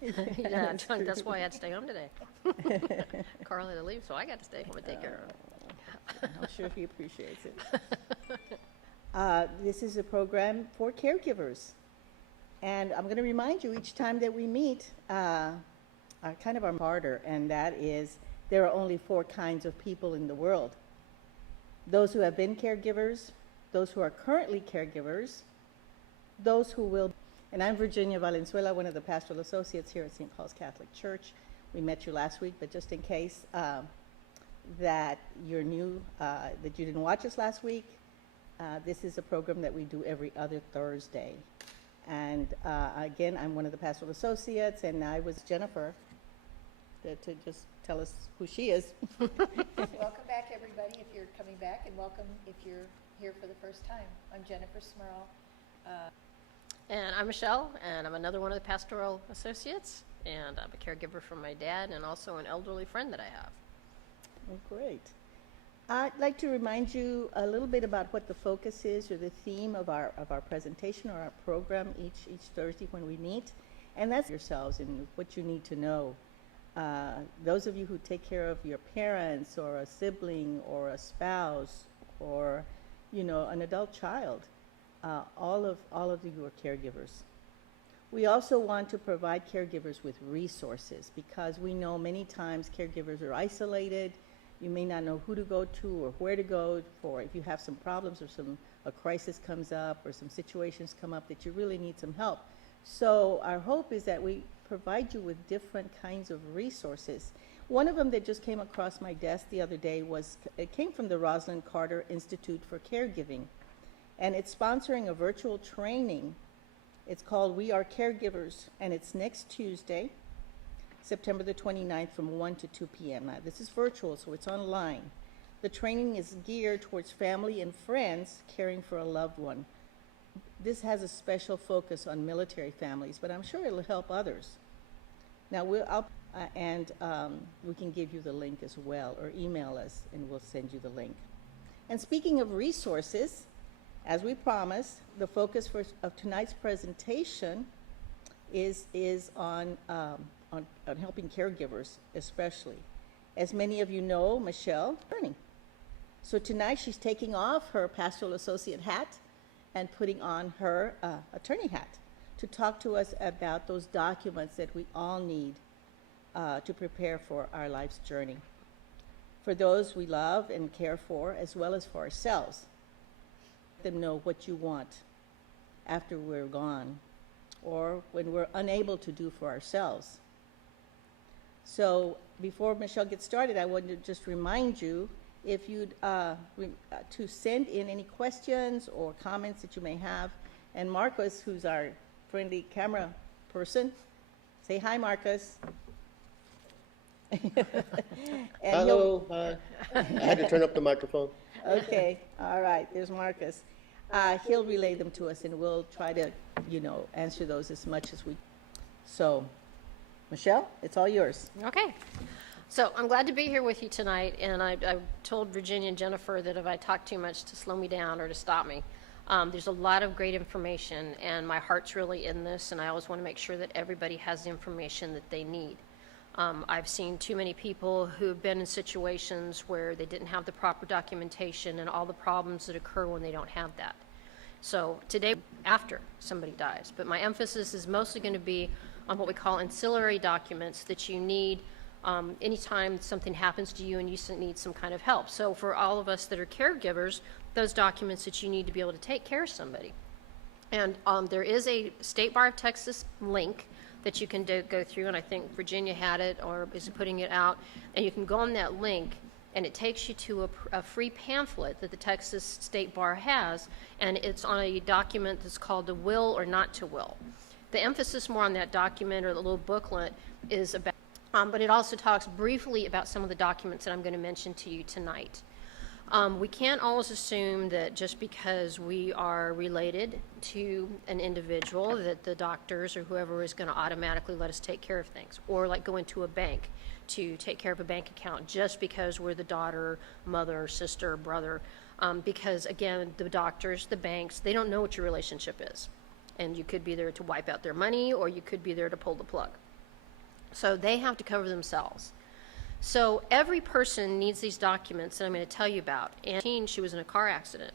Yeah, that's why I had to stay home today. Carl had to leave, so I got to stay home and take care of him. I'm sure he appreciates it. This is a program for caregivers. And I'm going to remind you each time that we meet, kind of our martyr, and that is there are only 4 kinds of people in the world. Those who have been caregivers, those who are currently caregivers, those who will. And I'm Virginia Valenzuela, one of the pastoral associates here at St. Paul's Catholic Church. We met you last week, but just in case that you're new, that you didn't watch us last week, this is a program that we do every other Thursday. And again, I'm one of the pastoral associates, and I was Jennifer to just tell us who she is. Welcome back, everybody, if you're coming back, and welcome if you're here for the first time. I'm Jennifer Smurl. And I'm Michelle, and I'm another one of the pastoral associates, and I'm a caregiver for my dad and also an elderly friend that I have. Oh, great. I'd like to remind you a little bit about what the focus is or the theme of our presentation or our program each Thursday when we meet, and that's yourselves and what you need to know. Those of you who take care of your parents or a sibling or a spouse or, an adult child, all of you are caregivers. We also want to provide caregivers with resources because we know many times caregivers are isolated. You may not know who to go to or where to go for if you have some problems or a crisis comes up or some situations come up that you really need some help. So our hope is that we provide you with different kinds of resources. One of them that just came across my desk the other day it came from the Rosalind Carter Institute for Caregiving, and it's sponsoring a virtual training. It's called We Are Caregivers, and it's next Tuesday, September the 29th from 1 to 2 p.m. Now, this is virtual, so it's online. The training is geared towards family and friends caring for a loved one. This has a special focus on military families, but I'm sure it'll help others. Now, we can give you the link as well, or email us, and we'll send you the link. And speaking of resources, as we promised, the focus of tonight's presentation is on helping caregivers, especially. As many of you know, Michelle Bernie. So tonight she's taking off her pastoral associate hat and putting on her attorney hat to talk to us about those documents that we all need to prepare for our life's journey. For those we love and care for, as well as for ourselves. Let them know what you want after we're gone or when we're unable to do for ourselves. So before Michelle gets started, I want to just remind you if you'd to send in any questions or comments that you may have. And Marcus, who's our friendly camera person, say hi, Marcus. Hello. I had to turn up the microphone. Okay, all right, there's Marcus. He'll relay them to us, and we'll try to, answer those as much as we. So, Michelle, it's all yours. Okay. So I'm glad to be here with you tonight, and I told Virginia and Jennifer that if I talk too much to slow me down or to stop me. There's a lot of great information, and my heart's really in this, and I always want to make sure that everybody has the information that they need. I've seen too many people who've been in situations where they didn't have the proper documentation and all the problems that occur when they don't have that. So today, after somebody dies, but my emphasis is mostly going to be on what we call ancillary documents that you need anytime something happens to you and you need some kind of help. So for all of us that are caregivers, those documents that you need to be able to take care of somebody. And there is a State Bar of Texas link that you can go through, and I think Virginia had it or is putting it out, and you can go on that link and it takes you to a free pamphlet that the Texas State Bar has, and it's on a document that's called the will or not to will. The emphasis more on that document or the little booklet is about, but it also talks briefly about some of the documents that I'm going to mention to you tonight. We can't always assume that just because we are related to an individual that the doctors or whoever is going to automatically let us take care of things, or like go into a bank to take care of a bank account just because we're the daughter, mother, sister, brother, because again, the doctors, the banks, they don't know what your relationship is. And you could be there to wipe out their money, or you could be there to pull the plug. So they have to cover themselves. So every person needs these documents that I'm going to tell you about. And she was in a car accident,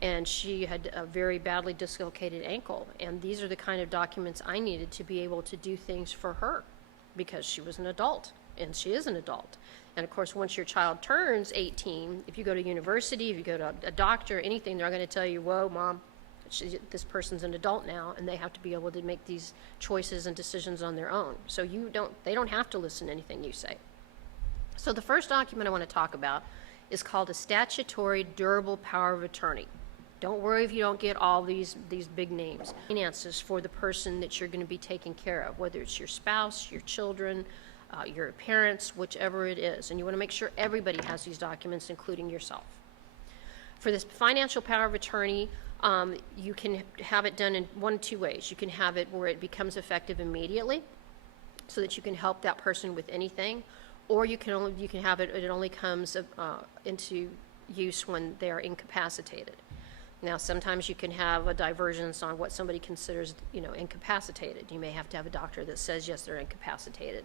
and she had a very badly dislocated ankle. And these are the kind of documents I needed to be able to do things for her, because she was an adult, and she is an adult. And of course, once your child turns 18, if you go to university, if you go to a doctor, anything, they're going to tell you, whoa, mom, this person's an adult now, and they have to be able to make these choices and decisions on their own. So they don't have to listen to anything you say. So the first document I want to talk about is called a statutory durable power of attorney. Don't worry if you don't get all these big names. Finances for the person that you're going to be taking care of, whether it's your spouse, your children, your parents, whichever it is. And you want to make sure everybody has these documents, including yourself. For this financial power of attorney, you can have it done in one of two ways. You can have it where it becomes effective immediately, so that you can help that person with anything, or you can have it, it only comes into use when they are incapacitated. Now, sometimes you can have a divergence on what somebody considers, incapacitated. You may have to have a doctor that says, yes, they're incapacitated.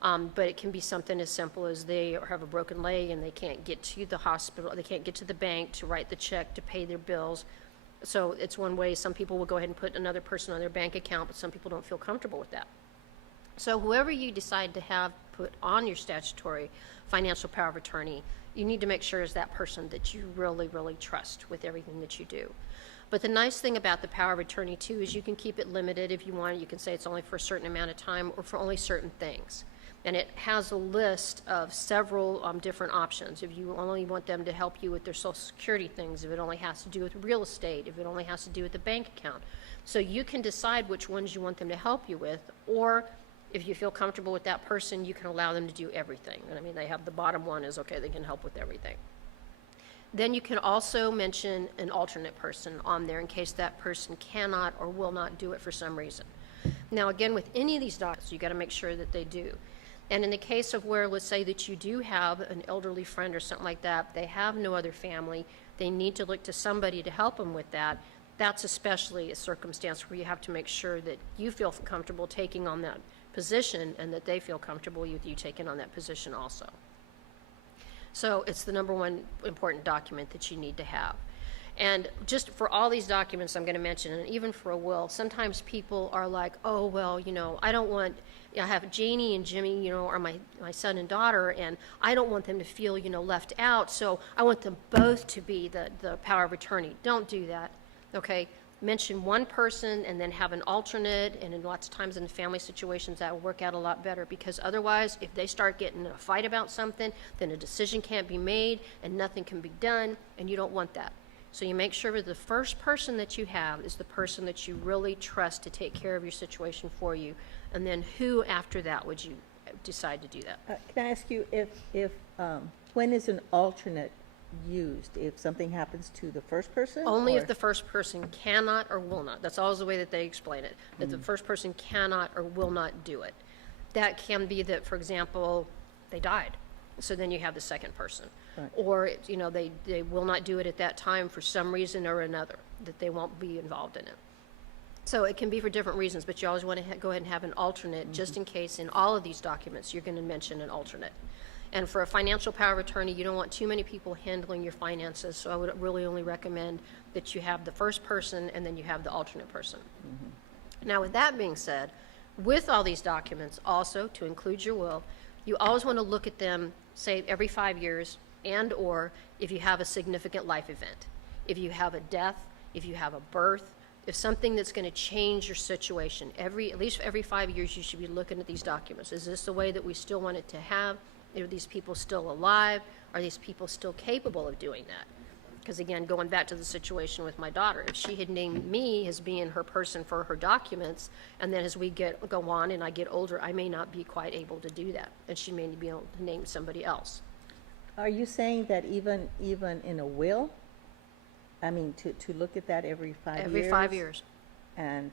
But it can be something as simple as they have a broken leg and they can't get to the hospital, they can't get to the bank to write the check, to pay their bills. So it's one way. Some people will go ahead and put another person on their bank account, but some people don't feel comfortable with that. So whoever you decide to have put on your statutory financial power of attorney, you need to make sure is that person that you really, really trust with everything that you do. But the nice thing about the power of attorney, too, is you can keep it limited if you want. You can say it's only for a certain amount of time or for only certain things. And it has a list of several different options. If you only want them to help you with their Social Security things, if it only has to do with real estate, if it only has to do with the bank account. So you can decide which ones you want them to help you with, or if you feel comfortable with that person, you can allow them to do everything. And I mean, they have the bottom one is, okay, they can help with everything. Then you can also mention an alternate person on there in case that person cannot or will not do it for some reason. Now, again, with any of these documents, you got to make sure that they do. And in the case of where, let's say that you do have an elderly friend or something like that, they have no other family, they need to look to somebody to help them with that, that's especially a circumstance where you have to make sure that you feel comfortable taking on that position and that they feel comfortable with you taking on that position also. So it's the number one important document that you need to have. And just for all these documents I'm going to mention, and even for a will, sometimes people are like, oh, well, I don't want, I have Janie and Jimmy, are my son and daughter, and I don't want them to feel, left out, so I want them both to be the power of attorney. Don't do that, okay? Mention one person and then have an alternate, and in lots of times in family situations that will work out a lot better, because otherwise if they start getting in a fight about something, then a decision can't be made and nothing can be done, and you don't want that. So you make sure that the first person that you have is the person that you really trust to take care of your situation for you, and then who after that would you decide to do that? Can I ask you if when is an alternate used? If something happens to the first person? Only or? if the first person cannot or will not. That's always the way that they explain it, that the first person cannot or will not do it. That can be that, for example, they died, so then you have the second person. Right. Or, they will not do it at that time for some reason or another, that they won't be involved in it. So it can be for different reasons, but you always want to go ahead and have an alternate, just in case in all of these documents you're going to mention an alternate. And for a financial power of attorney, you don't want too many people handling your finances, so I would really only recommend that you have the first person and then you have the alternate person. Now, with that being said, with all these documents, also to include your will, you always want to look at them, say, every 5 years, and or if you have a significant life event. If you have a death, if you have a birth, if something that's going to change your situation, at least every 5 years you should be looking at these documents. Is this the way that we still want it to have? Are these people still alive? Are these people still capable of doing that? Because again, going back to the situation with my daughter, if she had named me as being her person for her documents, and then as we go on and I get older, I may not be quite able to do that, and she may be able to name somebody else. Are you saying that even in a will, I mean, to look at that every 5 years? Every 5 years. And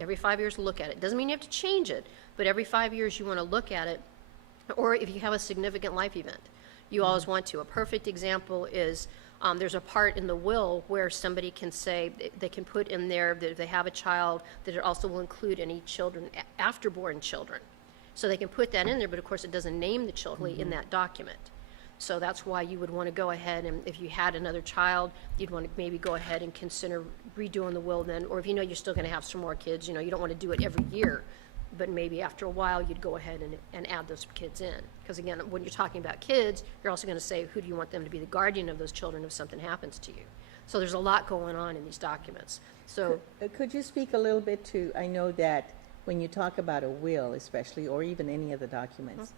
Every 5 years, look at it. Doesn't mean you have to change it, but every 5 years you want to look at it. Or if you have a significant life event, you always want to. A perfect example is there's a part in the will where somebody can say, they can put in there that if they have a child, that it also will include any children, afterborn children. So they can put that in there, but of course it doesn't name the children in that document. So that's why you would want to go ahead and if you had another child, you'd want to maybe go ahead and consider redoing the will then, or if you know you're still going to have some more kids, you don't want to do it every year, but maybe after a while you'd go ahead and add those kids in. Because again, when you're talking about kids, you're also going to say who do you want them to be the guardian of those children if something happens to you. So there's a lot going on in these documents. So Could you speak a little bit to, I know that when you talk about a will especially, or even any of the documents,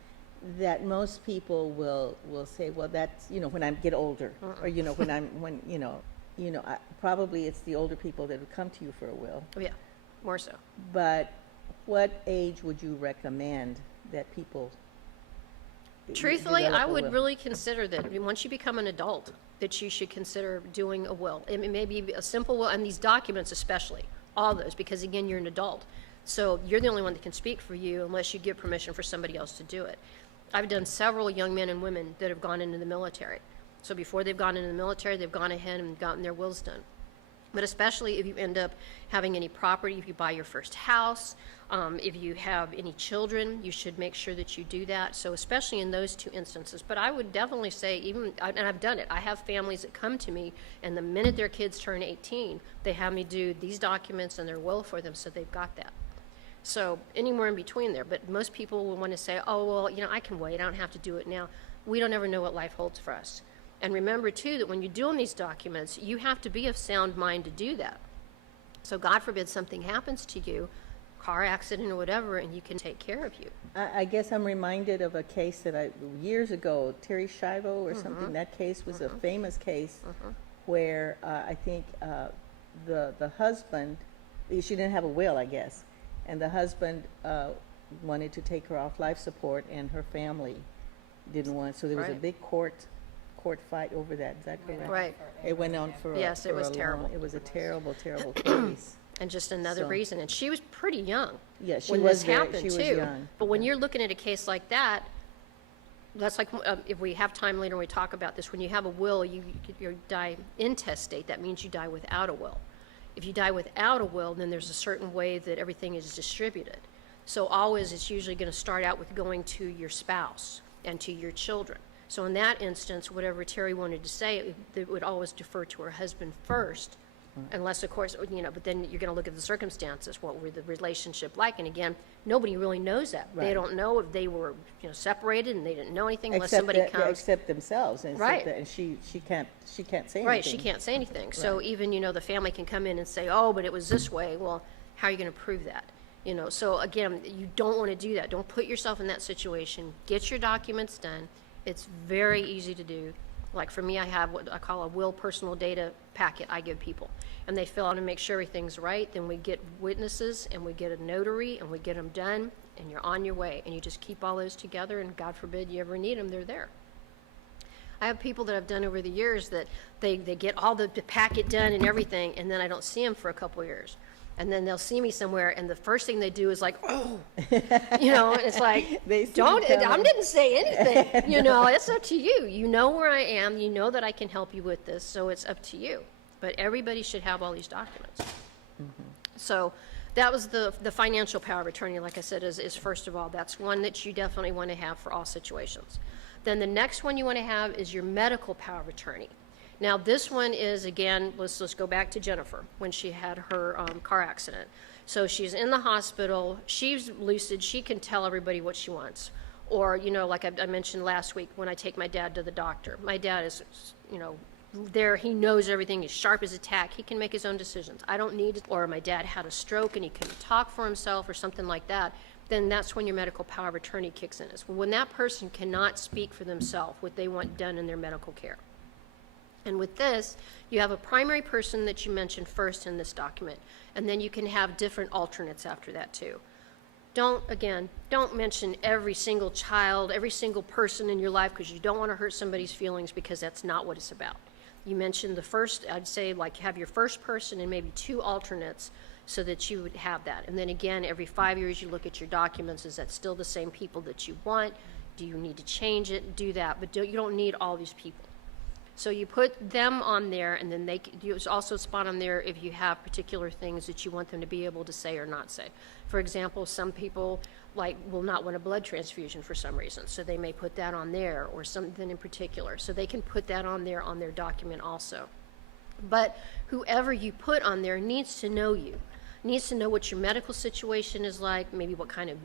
that most people will say, well, that's, when I get older, or, probably it's the older people that would come to you for a will. oh yeah, more so. But what age would you recommend that people Truthfully, develop I a would will? really consider that once you become an adult, that you should consider doing a will. It may be a simple will, and these documents especially, all those, because again, you're an adult. So you're the only one that can speak for you unless you give permission for somebody else to do it. I've done several young men and women that have gone into the military. So before they've gone into the military, they've gone ahead and gotten their wills done. But especially if you end up having any property, if you buy your first house, if you have any children, you should make sure that you do that. So especially in those two instances. But I would definitely say, and I've done it, I have families that come to me, and the minute their kids turn 18, they have me do these documents and their will for them, so they've got that. So anywhere in between there. But most people will want to say, oh, well, I can wait, I don't have to do it now. We don't ever know what life holds for us. And remember, too, that when you're doing these documents, you have to be of sound mind to do that. So God forbid something happens to you, car accident or whatever, and you can take care of you. I guess I'm reminded of a case that years ago, Terry Schiavo or something, that case was a famous case where I think the husband, she didn't have a will, I guess, and the husband wanted to take her off life support, and her family didn't want, so there was a Right. big court fight over that. Is that correct? Right. It went on for Yes, it was terrible. It was a terrible, terrible case. And just another So- reason. And she was pretty young Yeah, she when was this very, happened, she was too. young. But when you're looking at a case like that, that's like if we have time later and we talk about this, when you have a will, you die intestate. That means you die without a will. If you die without a will, then there's a certain way that everything is distributed. So always it's usually going to start out with going to your spouse and to your children. So in that instance, whatever Terry wanted to say, it would always defer to her husband first, unless, of course, but then you're going to look at the circumstances. What were the relationship like? And again, nobody really knows that. They Right. don't know if they were, separated and they didn't know anything unless Except somebody that- yeah, comes. except themselves, and Right. except that, and she can't say anything. Right, she can't say anything. So even, the family can come in and say, oh, but it was this way. Well, how are you going to prove that? So again, you don't want to do that. Don't put yourself in that situation. Get your documents done. It's very easy to do. Like for me, I have what I call a will personal data packet I give people. And they fill out and make sure everything's right. Then we get witnesses and we get a notary and we get them done and you're on your way. And you just keep all those together and God forbid you ever need them, they're there. I have people that I've done over the years that they get all the packet done and everything, and then I don't see them for a couple years. And then they'll see me somewhere, and the first thing they do is like, oh, it's like, They see don't, you I coming. didn't say anything. It's up to you. You know where I am. You know that I can help you with this, so it's up to you. But everybody should have all these documents. So that was the financial power of attorney, like I said, is first of all, that's one that you definitely want to have for all situations. Then the next one you want to have is your medical power of attorney. Now, this one is, again, let's go back to Jennifer when she had her car accident. So she's in the hospital. She's lucid. She can tell everybody what she wants. Or, like I mentioned last week when I take my dad to the doctor. My dad is, there. He knows everything. He's sharp as a tack. He can make his own decisions. I don't need it. Or my dad had a stroke and he couldn't talk for himself or something like that. Then that's when your medical power of attorney kicks in. It's when that person cannot speak for themselves what they want done in their medical care. And with this, you have a primary person that you mentioned first in this document, and then you can have different alternates after that too. Don't mention every single child, every single person in your life, because you don't want to hurt somebody's feelings, because that's not what it's about. You mentioned the first, I'd say, like, have your first person and maybe two alternates so that you would have that. And then again, every 5 years you look at your documents. Is that still the same people that you want? Do you need to change it? Do that. But you don't need all these people. So you put them on there, and then there's also a spot on there if you have particular things that you want them to be able to say or not say. For example, some people like will not want a blood transfusion for some reason, so they may put that on there, or something in particular, so they can put that on their document also. But whoever you put on there needs to know you, needs to know what your medical situation is like, maybe what kind of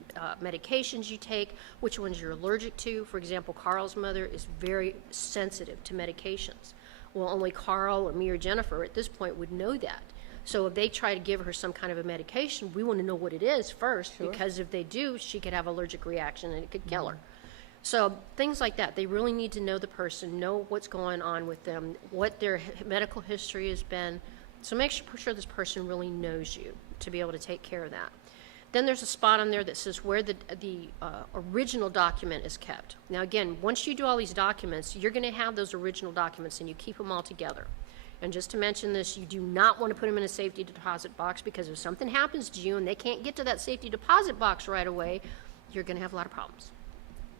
medications you take, which ones you're allergic to. For example, Carl's mother is very sensitive to medications. Well, only Carl or me or Jennifer at this point would know that. So if they try to give her some kind of a medication, we want to know what it is first, because if they do, she could have allergic reaction and it could kill her. So things like that, they really need to know the person, know what's going on with them, what their medical history has been. So make sure this person really knows you to be able to take care of that. Then there's a spot on there that says where the original document is kept. Now again, once you do all these documents, you're going to have those original documents and you keep them all together. And just to mention this, you do not want to put them in a safety deposit box, because if something happens to you and they can't get to that safety deposit box right away, you're going to have a lot of problems.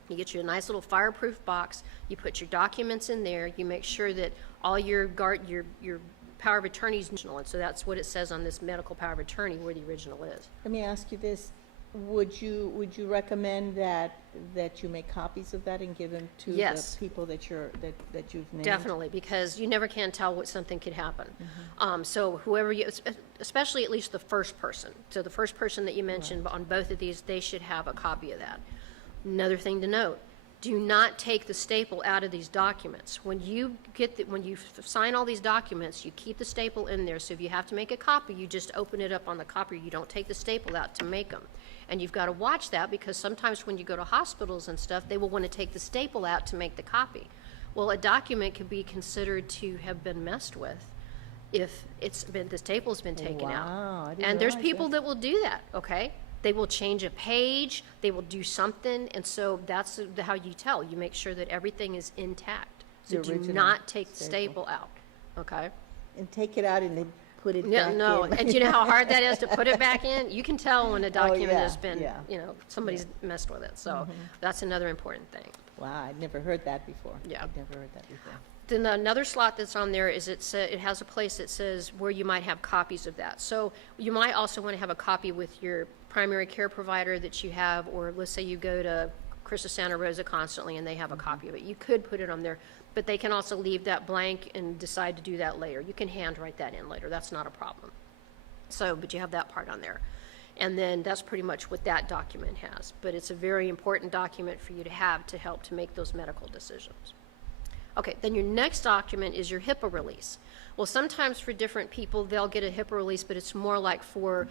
You get you a nice little fireproof box, you put your documents in there, you make sure that all your power of attorney is original, and so that's what it says on this medical power of attorney, where the original is. Let me ask you this, would you recommend that you make copies of that and give them to Yes. the people that you've named? Definitely, because you never can tell what something could happen. So whoever you, especially at least the first person. So the first person that you mentioned on both of these, they should have a copy of that. Another thing to note, do not take the staple out of these documents. When you sign all these documents, you keep the staple in there. So if you have to make a copy, you just open it up on the copier. You don't take the staple out to make them. And you've got to watch that, because sometimes when you go to hospitals and stuff, they will want to take the staple out to make the copy. Well, a document could be considered to have been messed with if the staple's been taken Wow, I out. didn't And there's realize people that will do that, okay? They will change a page, they will do something, and so that's how you tell. You make sure that everything is intact. So The do original not take the staple. staple out, okay? And take it out and then put it Yeah, back no, in. and do you know how hard that is to put it back in? You can tell when a document yeah, has been, yeah. somebody's messed with it. So that's another important thing. Wow, I'd never heard that before. Yeah. I'd never heard that before. Then another slot that's on there is it has a place that says where you might have copies of that. So you might also want to have a copy with your primary care provider that you have, or let's say you go to Chris of Santa Rosa constantly and they have a copy of it. You could put it on there, but they can also leave that blank and decide to do that later. You can handwrite that in later. That's not a problem. So, but you have that part on there. And then that's pretty much what that document has. But it's a very important document for you to have to help to make those medical decisions. Okay, then your next document is your HIPAA release. Well, sometimes for different people, they'll get a HIPAA release, but it's more like for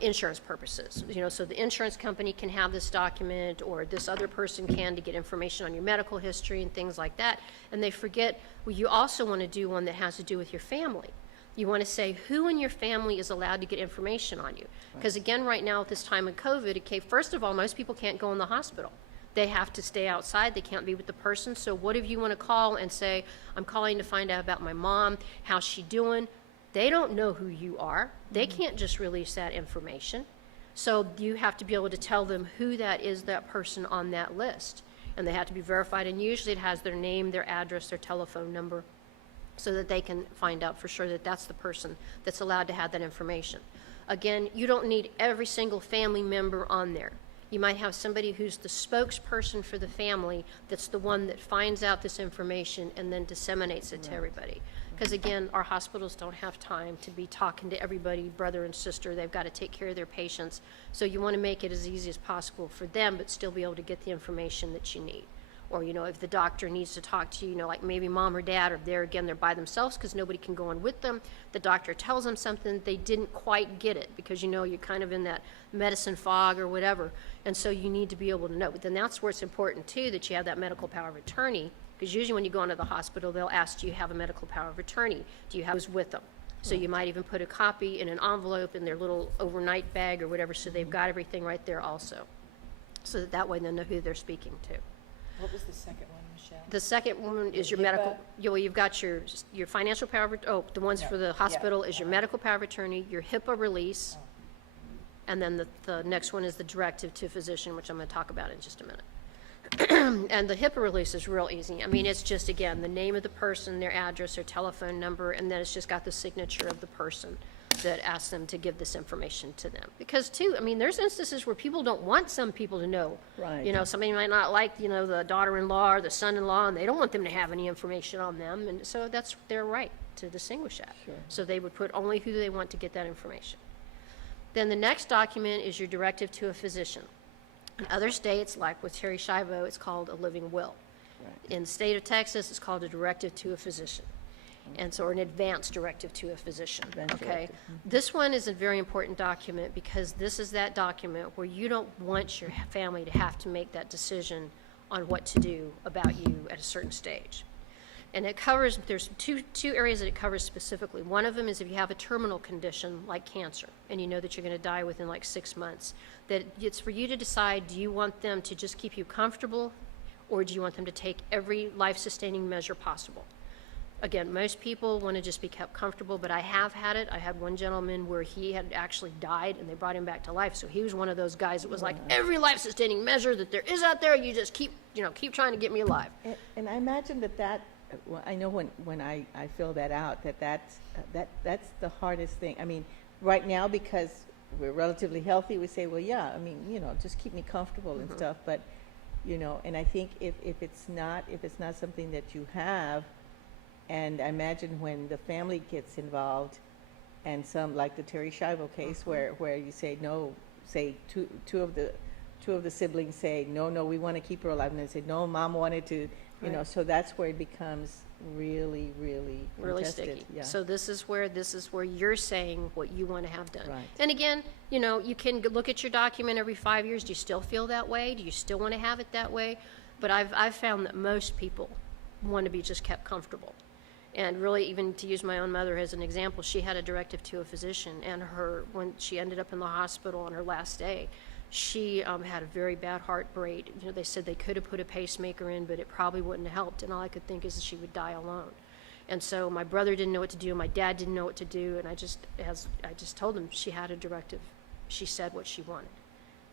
insurance purposes. So the insurance company can have this document, or this other person can, to get information on your medical history and things like that. And they forget, well, you also want to do one that has to do with your family. You want to say who in your family is allowed to get information on you. Because again, right now at this time of COVID, okay, first of all, most people can't go in the hospital. They have to stay outside. They can't be with the person. So what if you want to call and say, I'm calling to find out about my mom, how's she doing? They don't know who you are. They can't just release that information. So you have to be able to tell them who that is, that person on that list. And they have to be verified. And usually it has their name, their address, their telephone number, so that they can find out for sure that that's the person that's allowed to have that information. Again, you don't need every single family member on there. You might have somebody who's the spokesperson for the family, that's the one that finds out this information and then disseminates it to everybody. Because again, our hospitals don't have time to be talking to everybody, brother and sister. They've got to take care of their patients. So you want to make it as easy as possible for them, but still be able to get the information that you need. Or, if the doctor needs to talk to you, like maybe mom or dad, or they're by themselves because nobody can go in with them. The doctor tells them something, they didn't quite get it because, you're kind of in that medicine fog or whatever. And so you need to be able to know. But then that's where it's important, too, that you have that medical power of attorney. Because usually when you go into the hospital, they'll ask, do you have a medical power of attorney? Do you have those with them? So you might even put a copy in an envelope in their little overnight bag or whatever, so they've got everything right there also. So that way they'll know who they're speaking to. What was the second one, Michelle? The second one is your HIPAA? medical, you've got your financial power of, the ones for the hospital is your uh-huh. medical power of attorney, your HIPAA release, and then the next one is the directive to physician, which I'm going to talk about in just a minute. And the HIPAA release is real easy. I mean, it's just, again, the name of the person, their address, their telephone number, and then it's just got the signature of the person. that asks them to give this information to them. Because too, I mean, there's instances where people don't want some people to know. Right. You know, somebody might not like, you know, the daughter-in-law or the son-in-law, and they don't want them to have any information on them, and so that's their right to distinguish that. Sure. So they would put only who they want to get that information. Then the next document is your directive to a physician. In other states, like with Terry Schiavo, it's called a living will. Right. In the state of Texas, it's called a directive to a physician. And so, or an advance directive to a physician, Advance okay? directive, This one is a very important document because this is that document where you don't want your family to have to make that decision on what to do about you at a certain stage. And it covers, there's two areas that it covers specifically. One of them is if you have a terminal condition like cancer, and you know that you're gonna die within like 6 months, that it's for you to decide, do you want them to just keep you comfortable, or do you want them to take every life-sustaining measure possible? Again, most people want to just be kept comfortable, but I have had it. I had one gentleman where he had actually died and they brought him back to life. So he was one of those guys that was like, every life-sustaining measure that there is out there, you just keep trying to get me alive. And I imagine that, well, I know when I fill that out, that's the hardest thing. I mean, right now, because we're relatively healthy, we say, well, yeah, I mean, you know, just keep me comfortable and stuff, but, you know, and I think if it's not something that you have, and I imagine when the family gets involved, and some, like the Terry Schiavo case, where you say no, say two of the siblings say, no, we want to keep her alive, and they say, no, mom wanted to, you know, so that's where it becomes really, really contested. Sticky. Yeah. So this is where you're saying what you want to have done. Right. And again, you know, you can look at your document every 5 years. Do you still feel that way? Do you still want to have it that way? But I've found that most people want to be just kept comfortable. And really, even to use my own mother as an example, she had a directive to a physician, and when she ended up in the hospital on her last day, she had a very bad heart rate. You know, they said they could have put a pacemaker in, but it probably wouldn't have helped. And all I could think is that she would die alone. And so my brother didn't know what to do, my dad didn't know what to do, and I just told them she had a directive. She said what she wanted.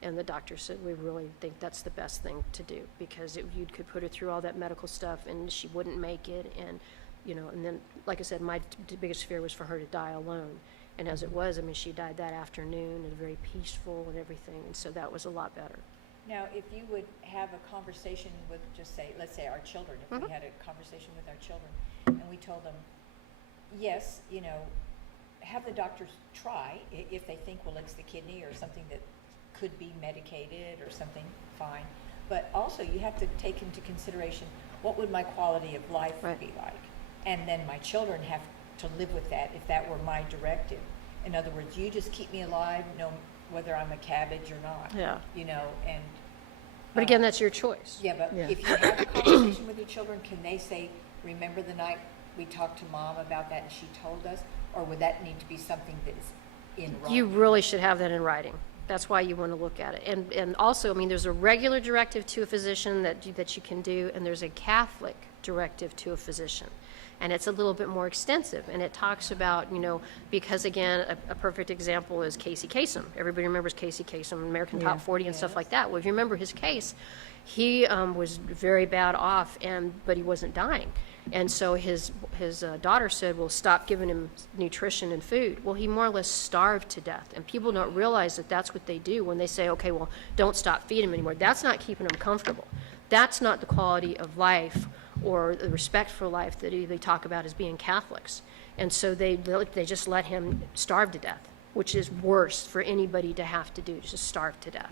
And the doctor said, we really think that's the best thing to do, because you could put her through all that medical stuff, and she wouldn't make it. And you know, and then, like I said, my biggest fear was for her to die alone. And as it was, I mean, she died that afternoon and very peaceful and everything, and so that was a lot better. Now, if you would have a conversation with, just say, let's say our children, if we had a conversation with our children, and we told them, yes, you know, have the doctors try, if they think, well, it's the kidney or something that could be medicated or something, fine. But also, you have to take into consideration, what would my quality of life be like? And then my children have to live with that if that were my directive. In other words, you just keep me alive, no, whether I'm a cabbage or not. Yeah. You know, and. But again, that's your choice. Yeah, but Yeah. if you have a conversation with your children, can they say, remember the night we talked to mom about that and she told us? Or would that need to be something that is in writing? You really should have that in writing. That's why you want to look at it. And also, I mean, there's a regular directive to a physician that you can do, and there's a Catholic directive to a physician. And it's a little bit more extensive, and it talks about, you know, because again, a perfect example is Casey Kasem. Everybody remembers Casey Kasem, American Top 40 and stuff like that. Well, if you remember his case, he was very bad off, but he wasn't dying. And so his daughter said, well, stop giving him nutrition and food. Well, he more or less starved to death. And people don't realize that that's what they do when they say, okay, well, don't stop feeding him anymore. That's not keeping him comfortable. That's not the quality of life or the respect for life that they talk about as being Catholics. And so they just let him starve to death, which is worse for anybody to have to do, just starve to death.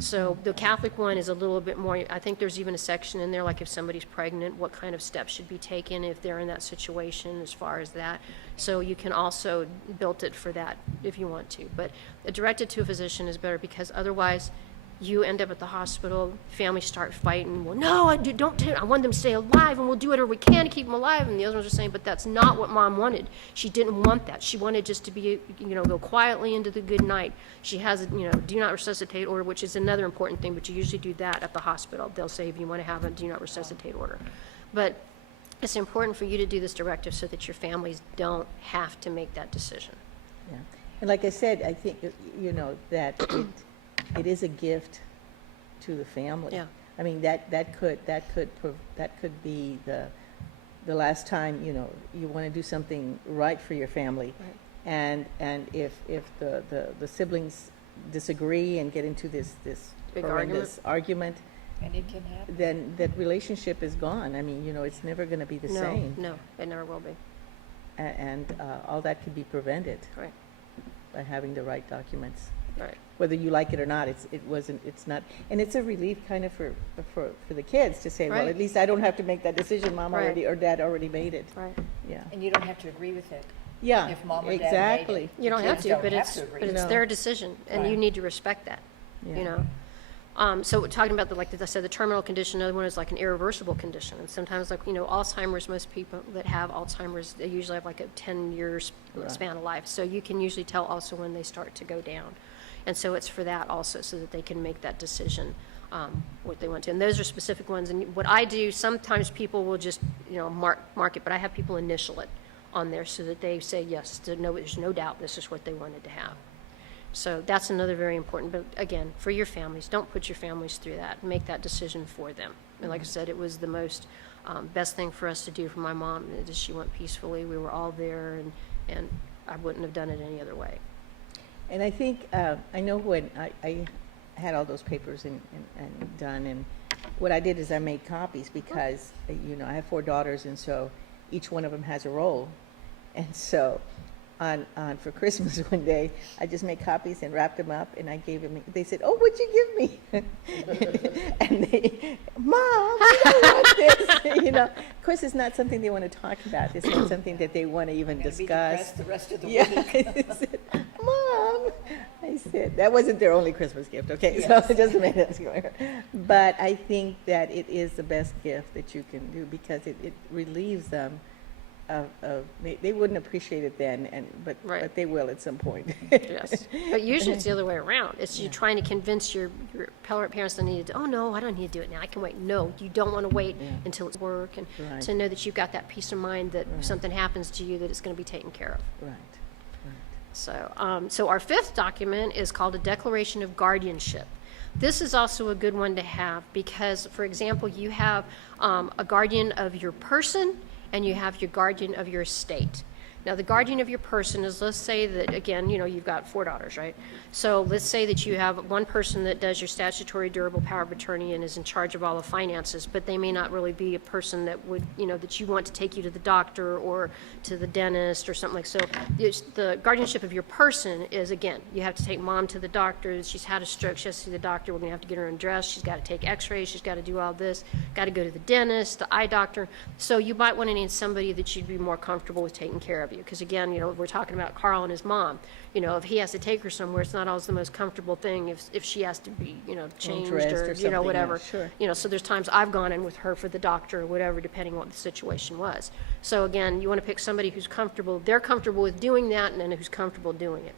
So the Catholic one is a little bit more, I think there's even a section in there, like if somebody's pregnant, what kind of steps should be taken if they're in that situation as far as that. So you can also build it for that if you want to. But a directed to a physician is better, because otherwise you end up at the hospital, families start fighting. Well, no, I want them to stay alive, and we'll do whatever we can to keep them alive. And the other ones are saying, but that's not what mom wanted. She didn't want that. She wanted just to be, you know, go quietly into the good night. She has a, you know, do not resuscitate order, which is another important thing, but you usually do that at the hospital. They'll say if you want to have a do not resuscitate order. But it's important for you to do this directive so that your families don't have to make that decision. Yeah. And like I said, I think, you know, that it is a gift to the family. Yeah. I mean, that could be the last time, you know, you want to do something right for your family. Right. and if the siblings disagree and get into this Big horrendous argument, And it can happen. then that relationship is gone. I mean, it's never going to be the same. No, it never will be. And all that could be prevented Right, by having the right documents. right. Whether you like it or not, it's not, and it's a relief kind of for the kids to say, well, Right. at least I don't have to make that decision. Mom Right. already or Dad already made it. Right. Yeah. And you don't have to agree with it. Yeah. If Mom or Dad made exactly. it. You don't have Kids to, don't but have it's, to agree. but it's No. their decision, and you Right. need to respect that, Yeah. you know? So talking about like I said, the terminal condition, another one is like an irreversible condition. And sometimes like, Alzheimer's, most people that have Alzheimer's, they usually have like a 10-year Right. span of life. So you can usually tell also when they start to go down. And so it's for that also, so that they can make that decision, what they want to. And those are specific ones. And what I do, sometimes people will just, mark it, but I have people initial it on there so that they say, yes, there's no doubt this is what they wanted to have. So that's another very important, but again, for your families, don't put your families through that. Make that decision for them. And like I said, it was the most best thing for us to do for my mom. She went peacefully. We were all there, and I wouldn't have done it any other way. And I think, I know when I had all those papers and done, and what I did is I made copies because, I have 4 daughters, and so each one of them has a role. And so for Christmas one day, I just made copies and wrapped them up, and I gave them. They said, "Oh, what'd you give me?" And they, "Mom, we don't want this." Of course, it's not something they want to talk about. It's not something that they want to even I'm gonna be discuss. depressed the rest of the Yeah, week. I said, "Mom," I said, that wasn't their only Christmas gift. Okay, Yes. so just a minute. But I think that it is the best gift that you can do because it relieves them. They wouldn't appreciate it then, Right. but they will at some point. Yes. But usually it's the other way around. It's you trying to convince your parents that need to, oh, no, I don't need to do it now. I can wait. No, you don't want to wait Yeah. until it's work, and Right. to know that you've got that peace of mind that if something happens to you, that it's going to be taken care of. Right. So our 5th document is called a Declaration of Guardianship. This is also a good one to have because, for example, you have a guardian of your person and you have your guardian of your estate. Now, the guardian of your person is, let's say that, again, you've got 4 daughters, right? So let's say that you have one person that does your statutory durable power of attorney and is in charge of all the finances, but they may not really be a person that would, that you want to take you to the doctor or to the dentist or something like so. The guardianship of your person is, again, you have to take Mom to the doctor. She's had a stroke. She has to see the doctor. We're going to have to get her undressed. She's got to take x-rays. She's got to do all this. Got to go to the dentist, the eye doctor. So you might want to need somebody that you'd be more comfortable with taking care of you. Because again, we're talking about Carl and his mom. If he has to take her somewhere, it's not always the most comfortable thing if she has to be, changed Dressed or, or something, whatever. yeah, sure. So there's times I've gone in with her for the doctor or whatever, depending on what the situation was. So again, you want to pick somebody who's comfortable, they're comfortable with doing that, and then who's comfortable doing it.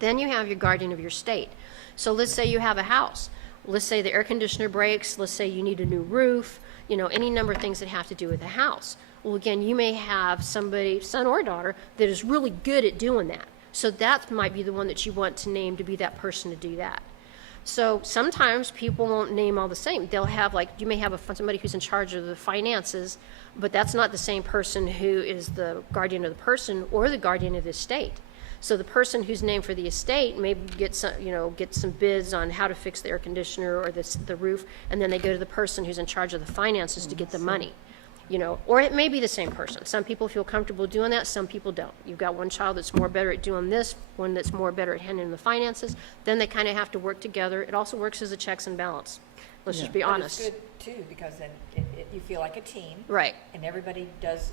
Then you have your guardian of your state. So let's say you have a house. Let's say the air conditioner breaks. Let's say you need a new roof. Any number of things that have to do with the house. Well, again, you may have somebody, son or daughter, that is really good at doing that. So that might be the one that you want to name to be that person to do that. So sometimes people won't name all the same. They'll have you may have somebody who's in charge of the finances, but that's not the same person who is the guardian of the person or the guardian of the estate. So the person who's named for the estate maybe get some bids on how to fix the air conditioner or the roof, and then they go to the person who's in charge of the finances to get the money. Or it may be the same person. Some people feel comfortable doing that, some people don't. You've got one child that's more better at doing this, one that's more better at handling the finances, then they kind of have to work together. It also works as a checks and balance. Let's just be But honest. it's good too, because then you feel like a team. Right, And everybody does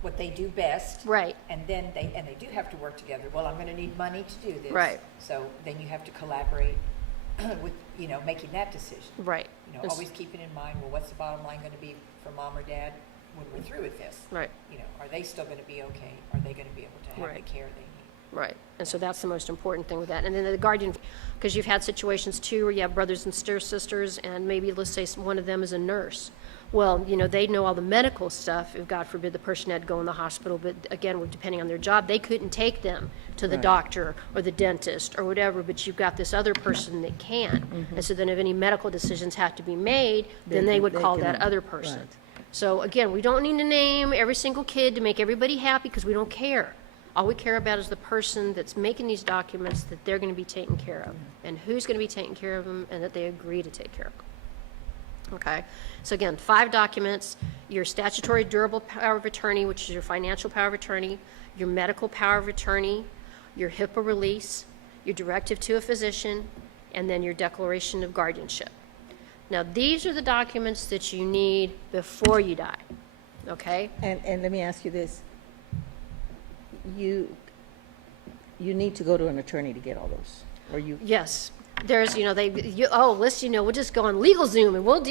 what they do best. right, And then they do have to work together. Well, I'm gonna need money to do this. Right. So then you have to collaborate with, making that decision. right. It's- Always keeping in mind, well, what's the bottom line gonna be for Mom or Dad when we're through with this? Right. Are they still gonna be okay? Are they gonna be able to have Right. the care they need? Right, and so that's the most important thing with that. And then the guardian, because you've had situations too where you have brothers and sisters, and maybe let's say one of them is a nurse. Well, they know all the medical stuff, if God forbid the person had to go in the hospital, but again, depending on their job, they couldn't take them to the Right. doctor or the dentist or whatever, but you've got this other person that can. And so then if any medical decisions have to be made, then they would call that other person. Right. So again, we don't need to name every single kid to make everybody happy because we don't care. All we care about is the person that's making these documents, that they're going to be taken care of, and who's going to be taking care of them, and that they agree to take care of them. Okay, so again, 5 documents: your statutory durable power of attorney, which is your financial power of attorney, your medical power of attorney, your HIPAA release, your directive to a physician, and then your declaration of guardianship. Now, these are the documents that you need before you die, okay? And let me ask you this. You need to go to an attorney to get all those, or you? Yes, there's, we'll just go on LegalZoom and we'll do